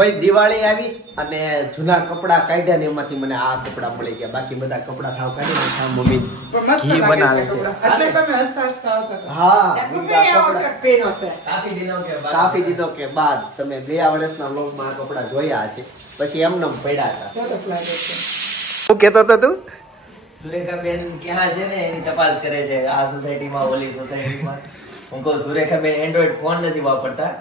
ભાઈ દિવાળી આવી અને જૂના કપડા કાઢ્યા ને એમાંથી મને આ કપડા મળી ગયા. બાકી બધા કપડા થાવ કાઢી નાખ્યા. મમ્મી ઘી બનાવે છે. કાફી દીધો કે બાદ તમે ગયા વર્ષના વ્લોગમાં આ કપડા જોયા છે, પછી એમને પડ્યા હતા. શું કેતો હતો તું? સુરેખાબેન ક્યાં છે ને એની તપાસ કરે છે, આ સોસાયટીમાં ઓલી સોસાયટીમાં. હું કહું સુરેખાબેન એન્ડ્રોઈડ ફોન નથી વાપરતા,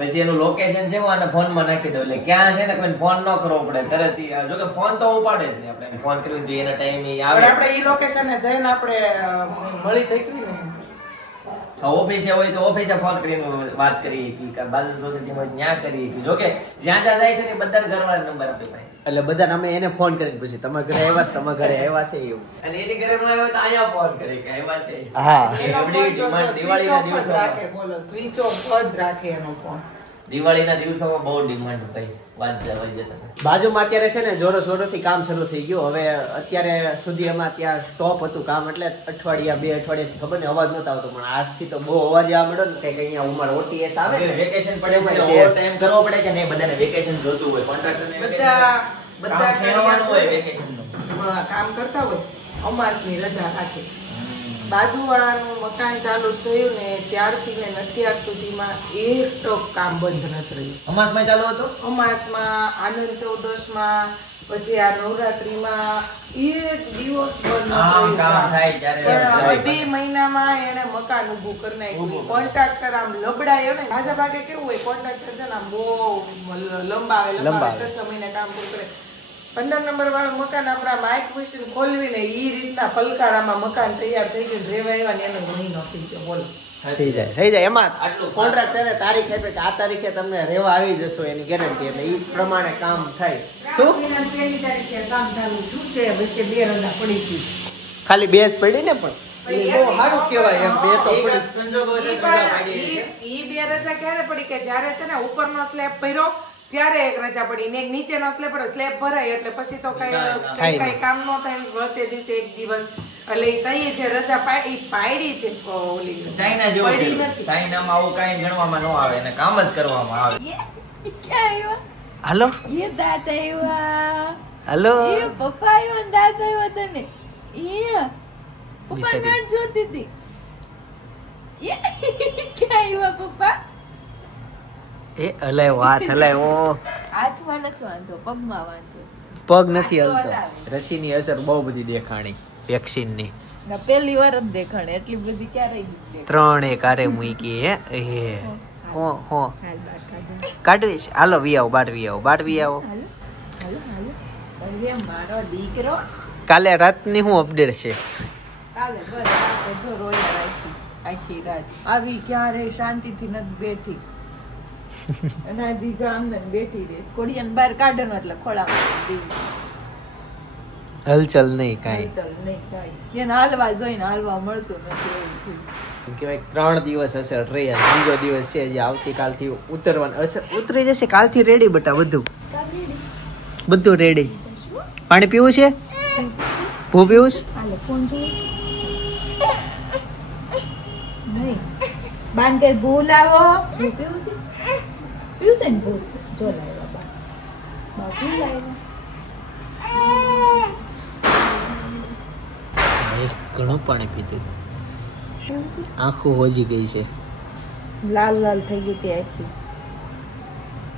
પછી એનું લોકેશન છે હું આના ફોનમાં નાખી દઉં, એટલે ક્યાં છે ને કોઈ ફોન ન કરવો પડે, તરત જો કે ફોન તો ઉપાડે જ નહીં. આપણે ફોન કરવી જોઈએ એના ટાઈમે આવે, આપણે ઈ લોકેશન ને જઈને આપણે મળી જઈશું ને. ઓફિસે હોય તો ઓફિસે ફોન કરીને વાત કરી કે બાજુ સોસાયટીમાં ત્યાં કરી, જો કે જ્યાં જ્યાં જાય છે ને બધા ઘરવાળા નંબર આપે ભાઈ, એટલે બધા અમે એને ફોન કરીને પૂછી તમારા ઘરે આવ્યા છે, તમારા ઘરે આવ્યા છે એવું. અને એની ઘરે નો આવ્યો તો અહીંયા ફોન કરે કે આવ્યા છે. હા, દિવાળીના દિવસો રાખે, બોલો સ્વિચ ઓફ જ રાખે એનો ફોન. દિવાળીના દિવસોમાં બહુ ડિમાન્ડ ભાઈ વાત જવા જતા. બાજુમાં અત્યારે છે ને જોરો જોરોથી કામ શરૂ થઈ ગયું. હવે અત્યારે સુધી એમાં ત્યાં સ્ટોપ હતું કામ, એટલે અઠવાડિયા 2 અઠવાડિયા ખબર ને અવાજ નતો આવતો, પણ આજથી તો બહુ અવાજ આવવા મળ્યો ને કે અહીંયા ઉમર ઓટીએસ આવે ને વેકેશન પડે એટલે ઓવર ટાઈમ કરવો પડે કે નહીં, બધાને વેકેશન જોતું હોય, કોન્ટ્રાક્ટરને બધા ખેડવાનું હોય વેકેશનનું કામ કરતા હોય, અમાસની રજા રાખે. બાજુવાળાનું મકાન ચાલુ થયું ને ત્યારથી ને અત્યાર સુધીમાં એક ટક કામ બંધ નથી રહ્યું. અમાસમાં ચાલુ હતું, અમાસમાં, આનંદ ચૌદશમાં, પછી આ નવરાત્રીમાં એક દિવસ બંધ નથી. 2 મહિનામાં એને મકાન ઊભું કરી નાખ્યું. કોન્ટ્રાક્ટર આમ લબડાયો ને, ભાજા ભાગે કેવું હોય કોન્ટ્રાક્ટર છે ને આમ બહુ લંબાવે 6 મહિના કામ પૂરું કરે. 15 નંબર વાળું મકાન આપણા માઇક મશીન ખોલવીને ઈ રીતના પલકારામાં મકાન તૈયાર થઈ ગયું, રેવા આવ્યા ને એનો મહિનો થઈ ગયો. બોલો થઈ જાય એમાં કોન્ટ્રાક્ટરે તારીખ આપે કે આ તારીખે તમને રહેવા આવી જશો એની ગેરંટી, એટલે ઈ પ્રમાણે કામ થાય. શું 1 તારીખે કામ ચાલુ થશે, પછી 2 રજા પડી ગઈ, ખાલી 2 જ પડી ને, પણ બહુ સારું કહેવાય એમ. 2 તો પડી. ઈ 2 રજા ક્યારે પડી કે જ્યારે છે ને ઉપરનો સ્લેબ ભર્યો ત્યારે એક રજા પડી ને એક નીચેનો સ્લેબ પડ્યો, સ્લેબ ભરાય એટલે પછી તો કઈ કામ ન થાય. વળતે દિવસે 1 દિવસ એટલે તઈ જે રજા પાડી છે ઓલી ચાઇના જેવું નથી. ચાઇનામાં આવું કઈ ગણવામાં ન આવે અને કામ જ કરવામાં આવે. ક્યાં આવ્યા? હાલો એ દાદા આવ્યા, હાલો એ પપ્પા આવ્યા ને દાદા આવ્યા તને. એ પપ્પા મેં જોતી હતી. એ ક્યાં આવ્યા પપ્પા? એ હલાયો હાથ હલાયો. હાથમાં નથી વાંધો, પગમાં વાંધો. પગ નથી હલતો. રસીની અસર બહુ બધી દેખાણી વેક્સિનની. પહેલી વાર જ દેખાણે, એટલી બધી ક્યારે 3 કારે મૂકી હે. હો કાઢવી છે. હાલો વી આવો, બાટવી આવો, બાટવી આવો. મારો દીકરો કાલે રાતની શું અપડેટ છે? કાલે બસ જો રોયા રાખી આખી રાત. આવી ક્યારે શાંતિથી નથી બેઠી. એનાજી ગામને બેઠી રહે, કોડિયાને બહાર કાઢવાનો એટલે ખોળામાં હલચલ નહીં કાંઈ. હલચલ નહીં કાંઈ. એને હાલવા જોઈને હાલવા મળતું નથી એવું થયું. કહેવાય 3 દિવસ હશે ટ્રેન, બીજો દિવસ છે જે આવતીકાલથી ઉતરવાનું હશે. ઉતરી જશે કાલથી. રેડી બટા બધું રેડી. પાણી પીવું છે? ભૂ પીવું છે? હાલે ફોન જોઈ નહીં બાન કે ભૂ લાવો. ભૂ પીવું છે? પીવું છે ને ભૂ? જો લાવ્યા બા ભૂ લાવ્યા. ઘણું પાણી પીતું. આંખો હોજી ગઈ છે, લાલ લાલ થઈ ગઈ તે આખી.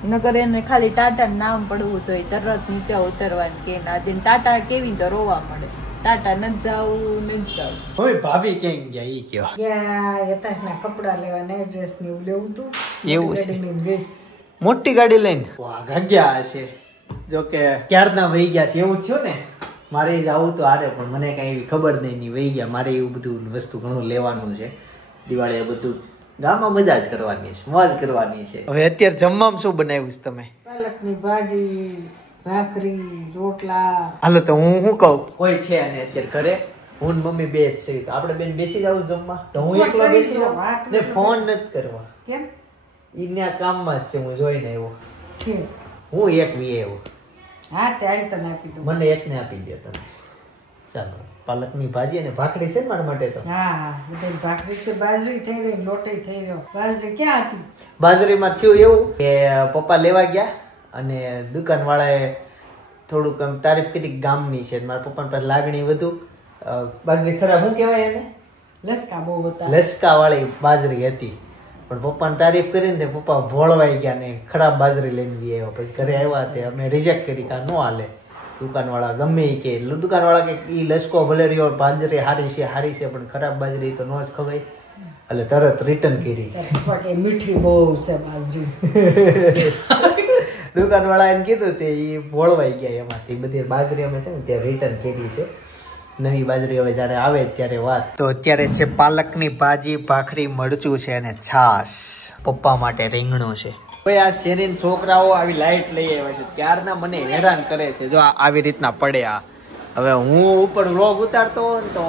નકર એને ખાલી ટાટા નામ પડવું જોઈએ, તરત નીચે ઉતરવાનું કે ના દે. ટાટા કેવી તો રોવા મળે. ટાટા ન જાવું ન જાવું. હવે ભાભી ક્યાં ગયા ઈ કયો? યથાશના કપડા લેવા, નાઈટ ડ્રેસ ને એવું લેવું હતું. એવું છે? ડ્રેસ મોટી ગાડી લઈને ગયા હશે. જો કે ક્યારના વહી ગયા છે એવું થયું ને. મારે જવું તો હારે, પણ મને કઈ એવી ખબર નહીં વહી ગયા. મારે એવું બધું વસ્તુ ઘણું લેવાનું છે. દિવાળી બધું ગામમાં મજા જ કરવાની છે, મોજ કરવાની છે. હવે અત્યારે જમવામાં શું બનાવ્યું છે તમે? પાલકની ભાજી, ભાખરી, રોટલા. હાલો તો હું શું કહું, કોઈ છે અને અત્યારે ઘરે હું મમ્મી 2 જ છે, તો આપણે બેન બેસી જાવ જમવા. તો હું એકલો બેસી જાઉં ને ફોન નથી કરવા. કેમ? ઈના કામમાં જ છે. હું જોઈને આવ્યો, છે હું એક વી આવ્યો. હા તે આઈ તને આપી દઉં. મને એકને આપી દે તમે. ચાલો પાલકની ભાજી અને ભાખરી છે ને મારા માટે તો. હા બધી ભાખરી તો બાજરી થઈ રહી, લોટે થઈ રહ્યો. બાજરી ક્યાં હતી? બાજરીમાં થયું એવું કે પપ્પા લેવા ગયા અને દુકાનવાળાએ થોડુંક આમ તારીફ કરી ગામની છે, મારા પપ્પાની પાસે લાગણી વધુ. બાજરી ખરાબ શું કહેવાય એને? લસકા બહુ હતા. લસકા વાળી બાજરી હતી, પણ પપ્પાની તારીફ કરીને પપ્પા ભોળવાઈ ગયા ને ખરાબ બાજરી લઈને બી આવ્યા. પછી ઘરે આવ્યા તે અમે રિજેક્ટ કરી કે ન હાલે. દુકાનવાળા ગમે એ કે દુકાનવાળા કે એ લસકો ભલે રહ્યો બાજરી હારી છે પણ ખરાબ બાજરી તો ન જ ખવાય, એટલે તરત રિટર્ન કરી. મીઠી બહુ છે બાજરી. દુકાનવાળા એમ કીધું તે એ ભોળવાઈ ગયા એમાંથી બધી બાજરી અમે છે ને ત્યાં રિટર્ન કરી છે. નવી બાજરી હવે જયારે આવે ત્યારે વાત. તો અત્યારે છે પાલકની ભાજી, ભાખરી, મરચું છે અને છાશ. પપ્પા માટે રીંગણું છે. ભાઈ આ શેરીન છોકરાઓ આવી લાઈટ લઈ આવ્યા છે ત્યારના મને હેરાન કરે છે. જો આવી રીતના પડે આ. હવે હું ઉપર વ્લોગ ઉતારતો હોય ને તો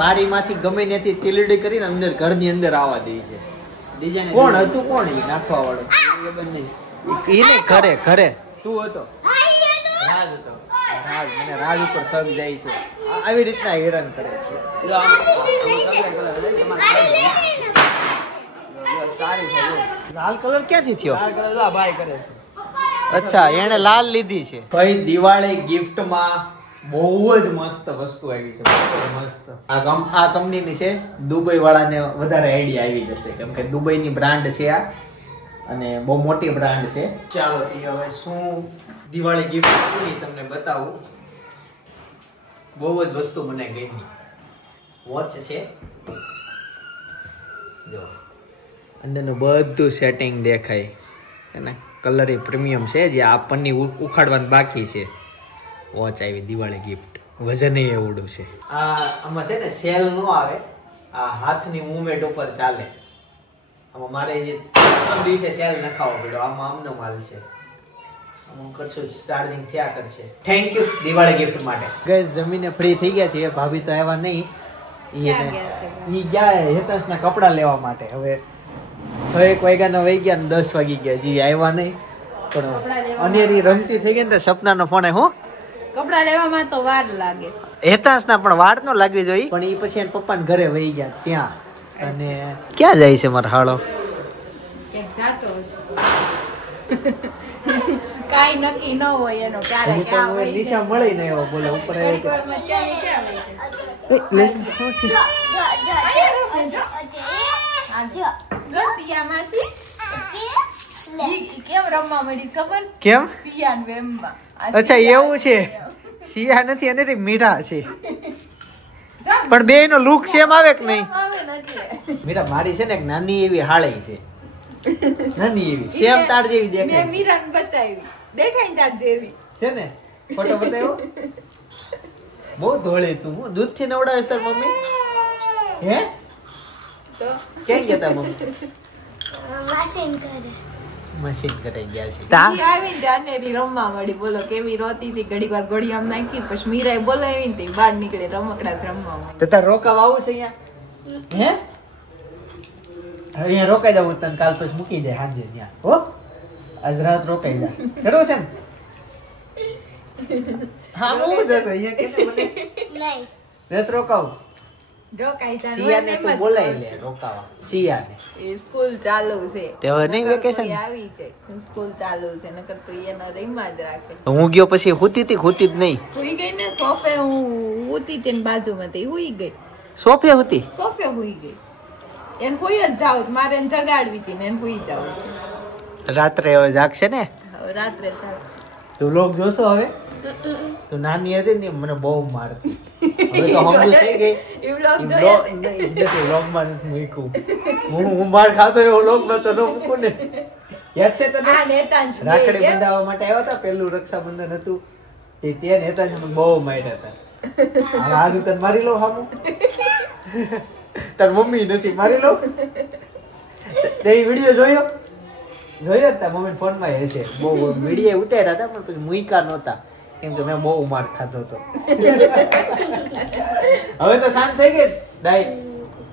બારીમાંથી ગમે ત્યાંથી તીલડી કરીને અંદર ઘરની અંદર આવવા દે છે. કોણ હતું કોણ એ નાખવા વાળું? એને ઘરે તું હતો? રાજ હતો. રાજ મને રાજ ઉપર સબ જાય છે. આવી રીતના હેરાન કરે છે. લાલ કલર ક્યાંથી થયો? ભાઈ કરે છે. અચ્છા એને લાલ લીધી છે. ભાઈ દિવાળી ગિફ્ટ માં બહુ જ મસ્ત વસ્તુ આવી છે. મસ્ત આ કંપનીની છે. દુબઈ વાળાને વધારે આઈડિયા આવી જશે કેમ કે દુબઈ ની બ્રાન્ડ છે આ અને બહુ મોટી બ્રાન્ડ છે. ચાલો હવે શું દિવાળી ગિફ્ટ તમને બતાવું. બહુ જ વસ્તુ મને ગમી. વોચ છે જો અંદરનું બધું સેટિંગ દેખાય અને કલર એ પ્રીમિયમ છે. જે આ પન્ની ઉખાડવાનું બાકી છે. વોચ આવી દિવાળી ગિફ્ટ. વજન એવડું છે. આમાં છે ને સેલ નો આવે. આ હાથની મુવમેન્ટ ઉપર ચાલે. આમાં મારે જે 3 દિવસે સેલ નખાવો પડ્યો. આમાં આમનો માલ છે. હું કરશું ચાર્જિંગ થયા કરશે. થેન્ક યુ દિવાળી ગિફ્ટ માટે. ગાઈસ જમીને ફ્રી થઈ ગયા છે. ભાભી તો આવ્યા નહીં. ઈ ગયા હેતસના કપડા લેવા માટે. હવે 6 વાગ્યાના વહી ગયા ને 10 વાગી ગયા. જી આવ્યા નહીં પણ અનેરી રમતી થઈ ગઈ ને સપનાનો ફોન આવ્યો. હું કપડા લેવામાં તો વાર લાગે. હેતાસના પણ વાર ન લાગવી જોઈએ. પણ એ પછી એના પપ્પાને ઘરે વહી ગયા ત્યાં. અને ક્યાં જાય છે મારો હાળો? ક્યાંક જાતો હશે. કાઈ નક્કી ન હોય એનો. ક્યારે ક્યાં હોય નિશા મળી ને એવો બોલે ઉપર આવ્યો. કેમ રમવા મળી ખબર? કેમ? સિયાન વેમમાં. અચ્છા એવું છે. સિયા નથી અને મીઠા છે. પણ બે નો લુક સેમ આવે કે નહીં? મીરા મારી છે ને એક નાની એવી હાળી છે. નાની એવી સેમ તાર જેવી દેખાય. મેં મીરાને બતાવી. દેખાય તાર જેવી છે ને? ફોટો બતાવ્યો. બહુ ધોળી તું. હું દૂધ થી નવડાવીશ તાર મમ્મી? હે તો ક્યાં ગયા તા મમ્મી? મશીન કરે ગયા છે. ઈ આવીને જાનેરી રમવા મળી. બોલો કેવી રોતી હતી. ઘડીક વાર ઘડી આમ નાખી પછી મીરાએ બોલાવી ને બહાર નીકળે રમકડા રમવા મળી. તો તાર રોકાવા આવું છે અહીંયા? હે અહીંયા રોકાઈ જાવ. તને કાલ પછી મૂકી જાય સાંજે ત્યાં. હો આજ રાત રોકાઈ જા. ખરું છે ને? હા હું જશે અહીંયા કે મને રાત રોકાવ. રોકાઈ તા સિયાને તો બોલાઈ લે રોકાવા. સિયાને એ સ્કૂલ ચાલુ છે. તે હવે નહીં વેકેશન આવી છે. સ્કૂલ ચાલુ છે નકર તો એના રહીમાં જ રાખે. હું ગયો પછી હુતી જ નહીં. હુઈ ગઈ ને સોફે. હું હુતી તેની બાજુમાં તે હુઈ ગઈ. સોફે હુતી? સોફે હુઈ ગઈ. એને હુઈ જ જાવ. મારે એને જગાડવી હતી ને એને હુઈ જાવ. રાત્રે હવે જાગશે ને? હવે રાત્રે જાગશે. તું લોક જોશો હવે? તું નાની હતી ને મને બહુ મારતી. હવે તો હમજુ થઈ ગઈ. એ વ્લોગ જોયા નથી વ્લોગમાં નથી મૂક્યું. હું માર ખાતો એવો વ્લોગમાં તો ન મૂકું ને. યાદ છે તને? આ નેતાંશ રાખડી બંધાવવા માટે આવ્યા હતા. પેલું રક્ષાબંધન હતું તે નેતાંશ બહુ માર્યા હતા. આજુ તને મારી લો હામું. તાર મમ્મી નથી મારી લો. તે વિડીયો જોયો તાર મમ્મી ફોન માં હશે. બહુ વિડીયો ઉતાર્યા હતા પણ પછી મૂકા નહોતા કેમ કે મેં બહુ માર ખાધો હતો. હવે તો શાંત થઈ ગઈ ડાઈ.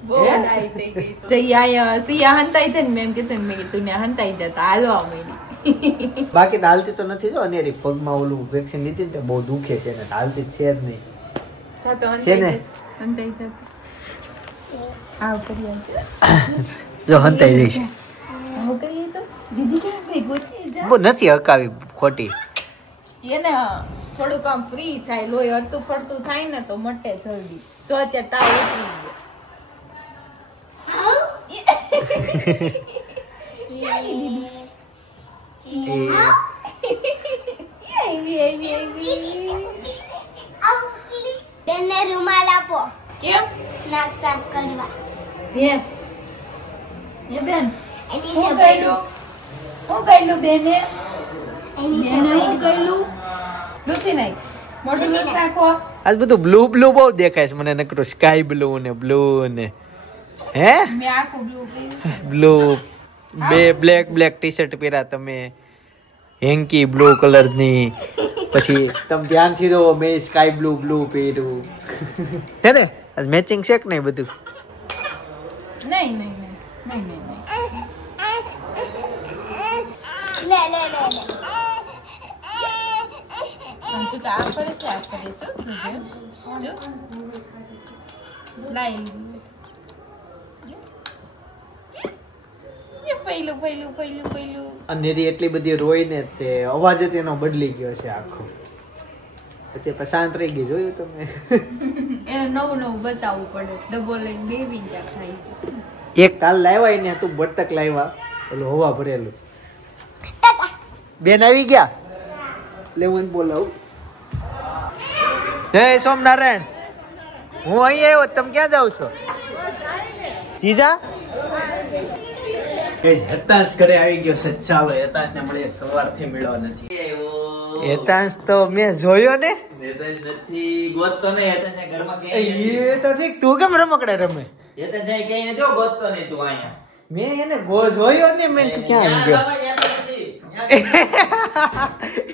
બહુ ડાઈ થઈ ગઈ. જઈ આયા સિયા હંતાઈ છે ને મેં કીધું મેં કીધું ને હંતાઈ જતા હાલવા મળી. બાકી તો હાલતી તો નથી. જો અનેરી પગમાં ઓલું વેક્સિન લીધી ને બહુ દુખે છે ને હાલતી છે જ નહીં. જાતો છે ને? હંતાઈ જાતો આવ કરી જો હંતાઈ જઈશ આવ કરીએ તો દીદી ક્યાં ગઈ ગોતી જા બહુ નથી હકાવી ખોટી એને થોડુંક આમ ફ્રી થાય લોહી હરતું ફરતું થાય ને તો મટે જલ્દી જો અત્યારે તાવ ઉતરી બેનને રૂમાલ આપો કેમ નાક સાફ કરવા હે બેન એની હું સફાઈ કઈલું બેને એની બેને હું સફાઈ કઈલું લૂછી નાખ મોઢું લૂછ નાખો આજ બધું બ્લુ બ્લુ બહુ દેખાય છે મને નકરું સ્કાય બ્લુ ને બ્લુ ને હે મેં આખું બ્લુ કર્યું બ્લુ બે બ્લેક ટી શર્ટ પહેર્યા તમે હેન્કી બ્લુ કલર ની પછી તમે ધ્યાનથી જો મેં સ્કાય બ્લુ પહેર્યું હે ને આજ મેચિંગ છે કે નહીં બધું નહીં લે લે લે લે સમજુ તો આ ફરે છે જો લાઈ ये પહેલું અને એટલી બધી રોઈ ને તે અવાજ જ એનો બદલી ગયો છે આખો પછી શાંત રહી ગઈ જોયું તમે એને નવું બતાવવું પડે ડબો લઈને બેબી ત્યાં થાય એક કાલ લાવ્યા ને તું બટક લાવ્યા ઓલું હવા ભરેલું બેન આવી ગયા લેવું બોલાવું જય સોમનારાયણ હું અહીં આવ્યો તમે ક્યાં જાવ છો જીજા હતાશ ઘરે આવી ગયો સચ્ચાલો હતાશ ને મળે સવારથી મળ્યો નથી હતાશ તો મેં જોયો ને નથી ગોતતો નહીં હેતન છે ઘરમાં કે એ તો ઠીક તું કેમ રમકડે રમે હેતન છે કે નથી ગોતતો નહીં તું અહીંયા મેં એને જોયો ને મેં ક્યાં આવી ગયો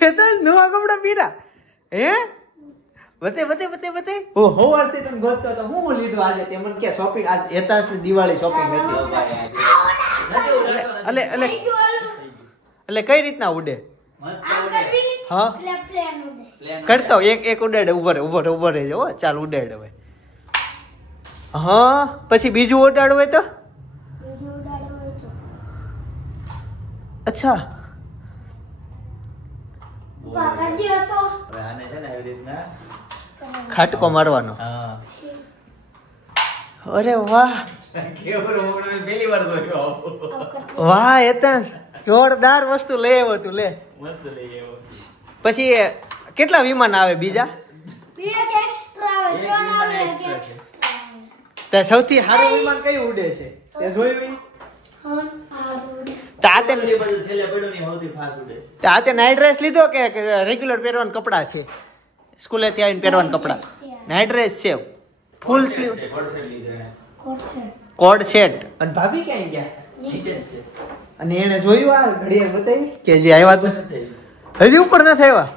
હતાશ નવા કપડા પીરા હે બતે ઓ હોવારથી તને ગોતતો તો હું લીધું આજે તે મને કે શોપિંગ આજ હતાશ ની દિવાળી શોપિંગ હતી એટલે કઈ રીતના ઉડે મસ્ત આમ ઉડે કરવી હા એટલે પ્લેન ઉડે કરતો એક ઉડાડે ઉભો રહેજો હો ચાલ ઉડાડ હવે હા પછી બીજું ઉડાડવું હોય તો બીજું ઉડાડો હોય તો અચ્છા પકડ દ્યો તો હવે આને છે ને આવી રીતના ખાટકો મારવાનો હા અરે વાહ કેવું રોકડો મેં પહેલી વાર જોયો આવો. વાહ હેતાંશ જોરદાર વસ્તુ લઈ આવ્યો તું લે મસ્ત લઈ આવ્યો પછી કેટલા વિમાન આવે બીજા એક એક્સ્ટ્રા આવે એક ત્રણ વિમાન આવે એક extra છે. extra આવે. તે સૌથી સારું વિમાન કયું ઉડે છે તે જોયું હા સારું ઉડે. તાતે બધી બધું છેલ્લે પડ્યું નહીં સૌથી ફાસ્ટ ઉડે છે. તાતે નાઇટ ડ્રેસ લીધો કે રેગ્યુલર પહેરવાના કપડા છે સ્કૂલેથી આવીને પહેરવાના કપડા નાઇટ ડ્રેસ છે ફૂલ સ્લીવ છે, WhatsApp લીધો એણે. કોઠે કોડ સેટ અને ભાભી ક્યાં ગયા નીચે જ છે. અને એને જોયું આ ઘડિયાળ બતાવી કે જે આવ્યા જ નથી નથી થયું. હજી ઉપર નથી આવ્યા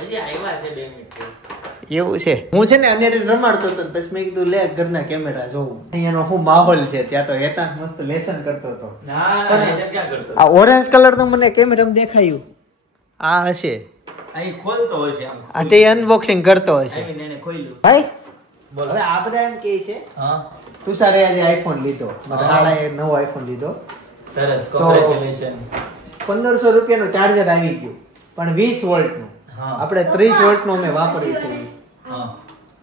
હજી આવ્યા છે 2 મિનિટ એવું છે હું છે ને અને રમાડતો હતો પછી મેં કીધું લે ઘરના કેમેરા જોવું અહીંયાનો શું માહોલ છે ત્યાં તો હેતાંશ મસ્ત લેસન કરતો હતો ના પણ લેસન ક્યાં કરતો આ ઓરેન્જ કલર તો મને કેમેરામાં દેખાયું આ હશે અહીં ખોલતો હશે આમ આ તે અનબોક્સિંગ કરતો હશે આવીને એને ખોલ્યું ભાઈ બોલો. હવે આ બધા એમ કે છે હા તુષારે આજે આઈફોન લીધો મારા હાડાએ નવો આઈફોન લીધો સરસ તો- કોંગ્રેચ્યુલેશન 1500 રૂપિયાનું ચાર્જર આવી ગયું પણ 20 વોલ્ટનું હા. આપણે 30 વોલ્ટનું અમે વાપરીએ છીએ હા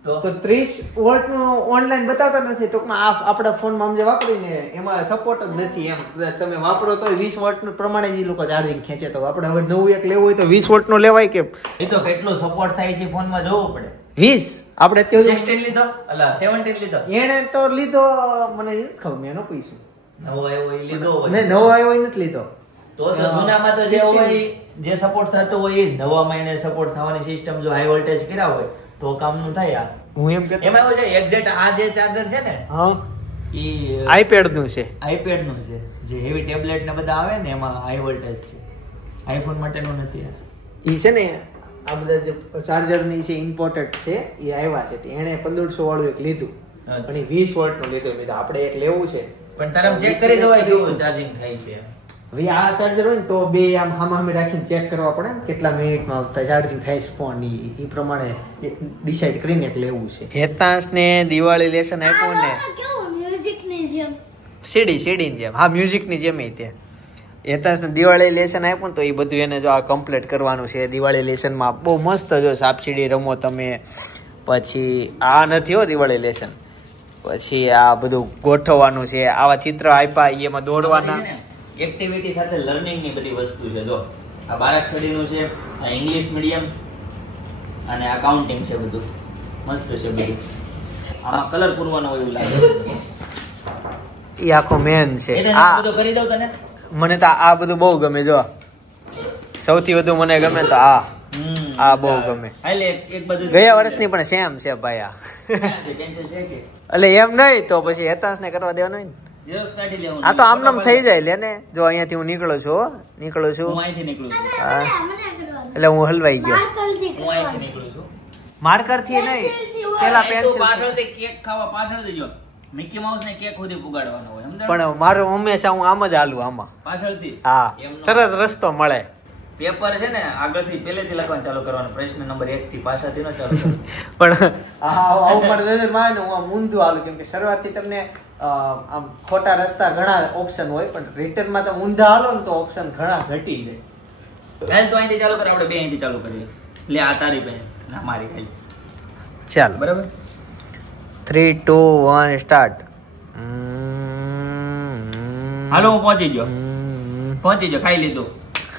તો 30 વોલ્ટનું ઓનલાઈન બતાવતા નથી ટૂંકમાં આપણા ફોનમાં આમ જે વાપરીને એમાં સપોર્ટ જ નથી એમ તમે વાપરો તો 20 વોલ્ટનું પ્રમાણે જ ઈ લોકો ચાર્જિંગ ખેંચે તો આપણે હવે નવું એક લેવું હોય તો 20 વોલ્ટનું લેવાય કે એ તો કેટલો સપોર્ટ થાય છે ફોનમાં જોવું પડે 20 આપણે અત્યારે 16 લીધો અલા 17 લીધો એણે તો લીધો મને ઈ નથી ખબર મેં એનો પૈસું નવો આવ્યો એ લીધો હોય. મેં નવો આવ્યો ઈ નથી લીધો તો જૂનામાં તો જે હોય જે સપોર્ટ થતો હોય એ જ. નવામાં એને સપોર્ટ થવાની સિસ્ટમ જો હાઈ વોલ્ટેજ કર્યા હોય તો કામનું થાય આ હું એમ કહેતો એમાં એવું છે એક્ઝેક્ટ આ જે ચાર્જર છે ને હા ઈ આઈપેડ નું છે આઈપેડ નું છે જે હેવી ટેબ્લેટ ને બધા આવે ને એમાં હાઈ વોલ્ટેજ છે આઈફોન માટેનું નથી આ. ઈ છે ને આ બધા જે ચાર્જર ની છે ઇમ્પોર્ટેડ છે એ આવ્યા છે એણે 1500 વાળું એક લીધું અચ્છા. પણ એ 20 વોલ્ટ નું લીધું મેં કીધું આપણે એક લેવું છે પણ તારે ચેક કરી જોવાય કેવું ચાર્જિંગ થાય છે હવે આ ચાર્જર હોય ને તો બે આમ સામે રાખીને ચેક કરવા પડે ને કેટલા મિનિટમાં ચાર્જિંગ થાય છે ફોન એ પ્રમાણે ડિસાઈડ કરીને લેવું છે. હેતાંશ ને દિવાળી લેસન આપ્યું ને કેવું મ્યુઝિક ની જેમ સીડી ની જેમ. હા, મ્યુઝિક ની જેમ તે હેતાંશ ને દિવાળી લેસન આપ્યું ને તો એ બધું એને જો આ કમ્પ્લીટ કરવાનું છે. દિવાળી લેસનમાં બહુ મસ્ત જો સાપસીડી રમો તમે, પછી આ નથી હો દિવાળી લેસન, પછી આ બધું ગોઠવવાનું છે, આવા ચિત્ર આપ્યા એમાં દોડવાના એક્ટિવિટી સાથે લર્નિંગ ની બધી વસ્તુ છે. જો આ 12 અક્ષરીનું છે, આ ઇંગ્લિશ મીડિયમ અને આ કાઉન્ટિંગ છે. બધું મસ્ત છે. બધું આમાં કલર પૂરવાનો હોય એવું લાગે. એ આખો મેન છે. આ બધું કરી દઉં તને. મને તો આ બધું બહુ ગમે. જો સૌથી વધુ મને ગમે તો આ બહુ ગમે. એક બાજુ ગયા વર્ષની પણ સેમ છે ભાઈ. આ કેન્સલ છે કે એટલે એમ નહીં તો પછી હેતાંશ ને કરવા દેવાનું હોય ને. ઝેરોક્સ કાઢી લેવાનું. આ તો આમનામ થઈ જાય. લે ને જો અહીંયાથી હું નીકળું છું. હું અહીંથી નીકળું છું. એટલે હું હલવાઈ ગયો. હું અહીંથી નીકળું છું. માર્કર થી નહીં, પેલા પેન્સિલ. પાછળથી કેક ખાવા પાછળથી જો મિકી માઉસ ને કેક સુધી પુગાડવાનો હોય સમજાય. પણ મારું હંમેશા હું આમ જ હાલું આમાં. પાછળથી હા, તરત રસ્તો મળે. પેપર છે ને આગળથી પહેલેથી લખવાનું ચાલુ કરવાનું. પ્રશ્ન નંબર 1 થી પાછળથી ન ચાલુ કરવાનું. પણ આવું મારે નજર માં આવે ને હું આમ ઊંધું હાલું, કેમ કે શરૂઆતથી તમને આમ ખોટા રસ્તા ઘણા ઓપ્શન હોય, પણ રિટર્ન માં તમે ઊંધા હાલો ને તો ઓપ્શન ઘણા ઘટી જાય. હાલ તો અહીંથી ચાલુ કરે, આપણે બે અહીંથી ચાલુ કરીએ. લે આ તારી બેન ના મારી ખાલી. ચાલ બરાબર 3 2 1 સ્ટાર્ટ. હાલો હું પહોંચી ગયો. ખાઈ લીધું.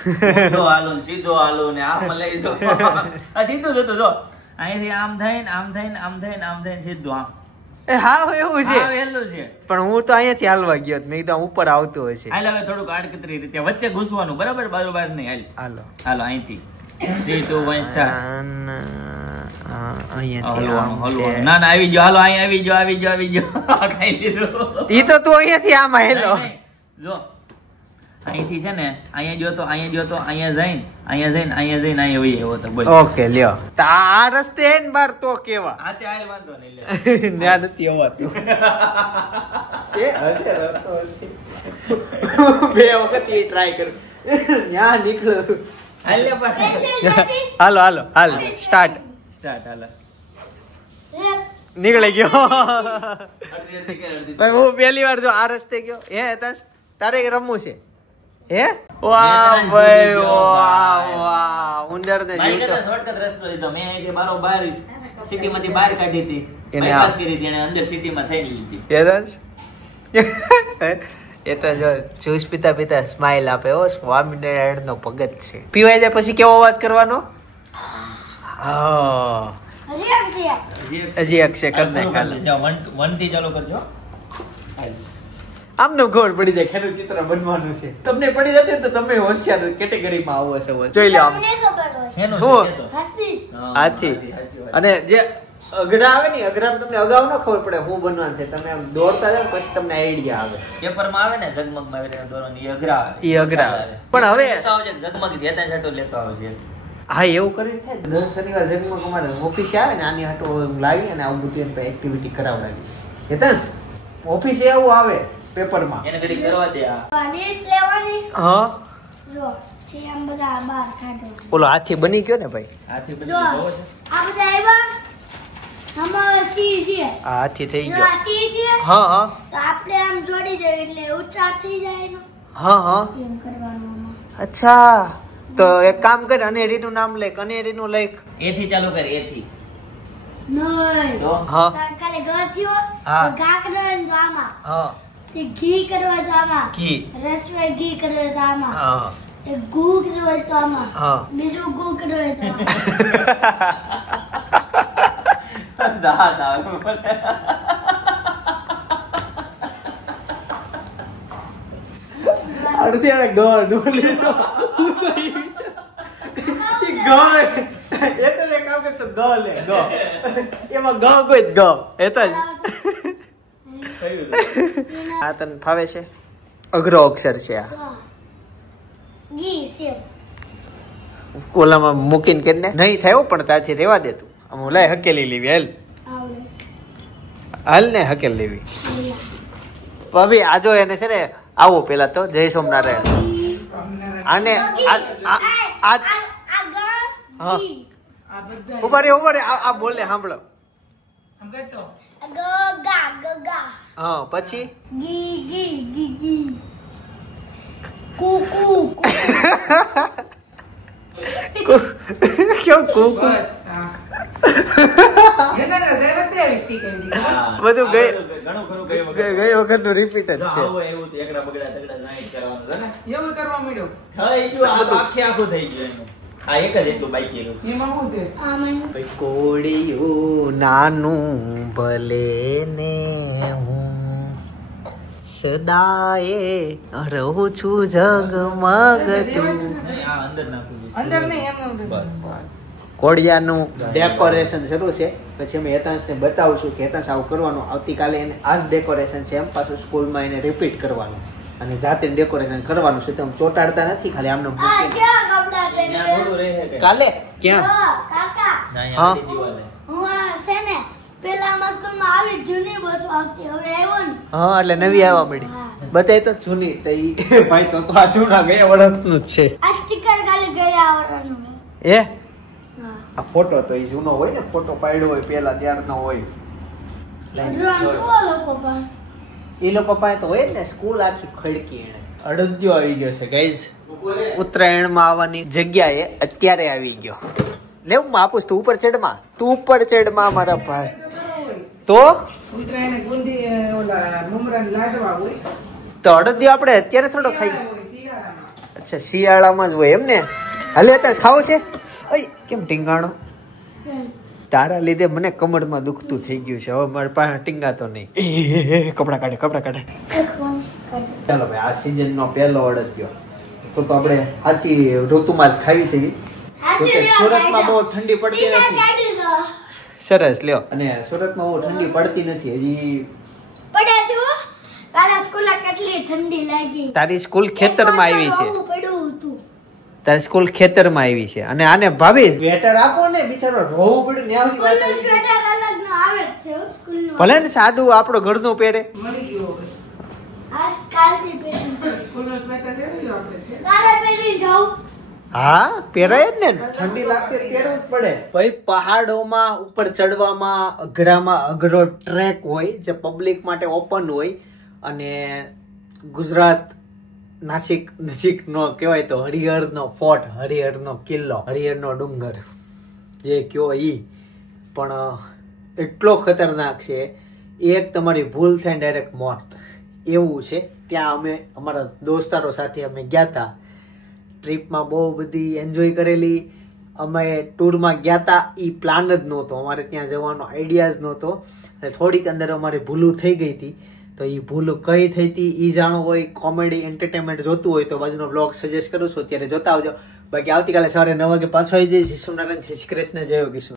સીધો હાલો ને સીધો હાલો ને આમ લઈ જો. આ સીધું જ હતું જો. અહીંથી આમ થઈને આમ થઈને આમ થઈને આમ થઈને સીધું આમ. હા એવું છે. હા હેલું છે. પણ હું તો અહીંયાથી હાલવા ગયો, મેં કીધું ઉપર આવતું હશે. હાલ હવે થોડુંક આડકતરી રીતે વચ્ચે ઘૂસવાનું બરાબર, બાજુ બાર નહીં. હાલો હાલો અહીંથી 3 2 1 સ્ટાર્ટ. ના ના આવી ગયો. હાલો અહીં આવી ગયો. ખાઈ લીધું. ઈ તો તું અહીંયાથી આમ હેલો. જો અહીંથી છે ને અહીંયા જો તો અહીંયા જઈને અહીંયા વહી આવ્યો તો બોલ. ઓકે લ્યો. તો આ રસ્તે હે ને બાર તો કેવા. આ તે આય વાંધો નહીં લે. ન્યા નથી આવતું. હશે રસ્તો હશે. બે વખત એ ટ્રાય કર. ન્યા નીકળો. હાલ લે પાછા. હાલો સ્ટાર્ટ. હાલો નીકળી ગયો. અડધી કે અડધી. પણ હું પહેલી વાર જો આ રસ્તે ગયો. હે હેતાંશ તારે રમવું છે? હે વાહ ભાઈ વાહ. ઉંદર ને જીવતો શોર્ટકટ રસ્તો લીધો મેં. અહીંથી બારોબાર સિટીમાંથી બહાર કાઢી હતી, બાયપાસ કરી હતી, એને અંદર સિટીમાં થઈને લીધી. હેતાંશ એ તો જો જ્યુસ પીતા સ્માઈલ આપે. ઓ સ્વામિનારાયણ નો ભગત છે. પીવાય જાય પછી કેવો અવાજ કરવાનો? હજી અક્ષય કર નાખ. જાઓ 1 થી ચાલુ કરજો. આમને ખબર પડી જાય ખેડૂત ચિત્ર બનવાનું છે. તમને પડી જશે તો તમે હોશિયાર કેટેગરીમાં આવો છો. જોઈ લો આમ હાથી. અને જે અઘરા આવે ને અઘરા તમને અગાઉ ન ખબર પડે હું બનવાનું છે. તમે આમ દોડતા જાવ પછી તમને આઈડિયા આવે. પેપરમાં આવે ને ઝગમગ માં દોરવાનું એ અઘરા આવે. પણ હવે ઝગમગ જેતા છાટો લેતો આવશે. હા એવું કરી થાય. દર શનિવાર ઝગમગ અમારે ઓફિસે આવે ને આની હાટો લાવી અને આવું બધું એક્ટિવિટી કરાવડાવીશ. હેતાંશ ઓફિસે એવું આવે પેપરમાં એને ઘડી કરવા દે. હા જો છે આમ બધા બહાર કાઢો. ઓલો હાથી બની ગયો ને ભાઈ. હાથી જો બધી જોવો છે. આ બધા આવ્યા. અમારો સી છે. આ હાથી થઈ જો ગયો. આ સી છે. હા તો આપણે આમ જોડી દઈએ એટલે ઉચ્ચાર થઈ જાય એનો. હા એમ કરવાનું આમાં. અચ્છા તો એક કામ કર, અનેરીનું નામ લખ. અનેરીનું લખ. એ થી ચાલુ કર. એ થી નહીં. તો હા કાલે ગ થયો હા. તો ઘા કરવાનું તો આમાં. હા તે ઘી કરવાનું તો આમાં. કી રસોઈ ઘી કરવાનું તો આમાં. હા એક ઘૂ કરવાનું તો આમાં. હા બીજું ઘૂ કરવાનું તો આમાં. દાદ આવે મને. અરસિયા ગોળ લીધો. ગોળ એ તો એક કામ કરતો ગો લે ગો. એમાં ગો કોઈ ગો એ તો આ તને ફાવે છે? અઘરો અક્ષર છે આ. ઘી છે. ઓલામાં મૂકીને કે નહીં થયો પણ ત્યાંથી રેવા દે તું. આમ લાય હકેલી લેવી. આવડે. હાલ ને હકેલ લેવી. ભાભી આજો એને છે ને આવો પેલા તો જય સોમનારાયણ. આને હા આ બધા ઉભા રે આ બોલે સાંભળો આમ કરતો હા પછી ગી ગી ગી ગી કુકુ કેમ કુકુ બસ હા એના ગઈ વખતે આવી સ્ટીક એવી બધું ઘણું ખરું ગઈ વખત નું રિપીટ જ છે આવું એવું તો એકડા બગડા તગડા નાઈટ કરવાનું છે ને એવું કરવા માંડ્યો થઈ ગયું આ આખું થઈ ગયું એનું આ એક જ એટલું બાકી રહ્યું એમાં શું છે આમાં કોડિયું નાનું ભલે ને હું સદાએ રહું છું જગમગતું નહીં આ અંદર નાખું છું અંદર નહીં એમ કોડિયાનું ડેકોરેશન શરૂ છે પછી અમે હેતાંશને બતાવશું કે હેતાંશ આવું કરવાનું આવતીકાલે એને આ જ ડેકોરેશન છે એમ પાછું સ્કૂલમાં એને રિપીટ કરવાનું અને જાતે ડેકોરેશન કરવાનું છે તો ચોટાડતા નથી ખાલી આમને આ કેવા કપડા ત્યાં થોડું રહે કે કાલે ક્યાં કાકા ના હા. અહીંયા દિવાલે હું આ છે ને પેલા અમારા સ્કૂલમાં આવી જૂની બસો આવતી હવે આવ્યો ને હા એટલે નવી આવવા મળી હા. બતાય તો જૂની તો ઈ ભાઈ તો આ જૂના ગયા વર્ષનું જ છે આ સ્ટીકર ખાલી ગયા આવવાનું એ હા આ ફોટો તો ઈ જૂનો હોય ને ફોટો પાડ્યો હોય પેલા ત્યારનો હોય ડ્રોન શું લોકો પણ એ લોકો પાસે તો હોય જ ને સ્કૂલ આખી ખડકી એને અડદિયો આવી ગયો છે ગાઈઝ ઉત્તરાયણમાં આવવાની જગ્યાએ અત્યારે આવી ગયો લેવ હું આપું તું ઉપર ચડમાં મારા ભાઈ તો ઉતરાયણ ગુંદી ઓલા મમરા લાડવા હોય તો અડદિયો આપણે અત્યારે થોડો ખાઈ હોય શિયાળામાં અચ્છા શિયાળામાં જ હોય એમ ને હાલે અત્યારે ખાવું છે અય કેમ ટીંગાણો તારા લીધે મને કમરમાં દુખતું થઈ ગયું છે હવે મારી પાસે ટીંગાતો નહીં કપડા કાઢે ચાલો ભાઈ આ સીઝન નો પહેલો અડદિયો તો આપણે સાચી ઋતુમાં જ ખાવી છે જોકે સુરતમાં બહુ ઠંડી પડતી નથી સરસ લ્યો અને સુરતમાં બહુ ઠંડી પડતી નથી હજી પડે શું કાલે સ્કૂલે કેટલી ઠંડી લાગી તારી સ્કૂલ ખેતરમાં આવી છે બહુ પડ્યું હતું તારી સ્કૂલ ખેતરમાં આવી છે અને આને ભાભી સ્વેટર આપો ને બિચારો રોવું પડ્યું ને આવી વાત સ્કૂલનું સ્વેટર અલગ નો આવે જ છે હો, સ્કૂલનું ભલે ને સાદું આપણો ઘરનું પહેરે મળી ગયો હવે આ કાલથી પહેરી સ્કૂલનો સ્વેટર લઈ લો આપણે છે કાલે પહેરી જાઉં હા પહેરાય જ ને ઠંડી લાગતી પહેરવું જ પડે ભાઈ પહાડોમાં ઉપર ચડવામાં અઘરામાં અઘરો ટ્રેક હોય જે પબ્લિક માટે ઓપન હોય અને ગુજરાત નાસિક નજીક નો કહેવાય તો હરિહરનો ફોર્ટ હરિહરનો કિલ્લો હરિહરનો ડુંગર જે કયો ઈ પણ એટલો ખતરનાક છે એક તમારી ભૂલ થાય ડાયરેક્ટ મોત એવું છે ત્યાં અમે અમારા દોસ્તારો સાથે અમે ગયા હતા ટ્રીપમાં બહુ બધી એન્જોય કરેલી અમે ટૂરમાં ગયા હતા એ પ્લાન જ નહોતો અમારે ત્યાં જવાનો આઈડિયા જ નહોતો અને થોડીક અંદર અમારી ભૂલું થઈ ગઈ હતી તો એ ભૂલું કઈ થઈ હતી એ જાણવું હોય કોમેડી એન્ટરટેનમેન્ટ જોતું હોય તો બાજુનો બ્લોગ સજેસ્ટ કરું છું અત્યારે જોતા આવજો બાકી આવતીકાલે સવારે 9 વાગે પાછો આવી જઈશ. શ્રી નારાયણ, જય શ્રી કૃષ્ણ, જય યોગેશ્વર.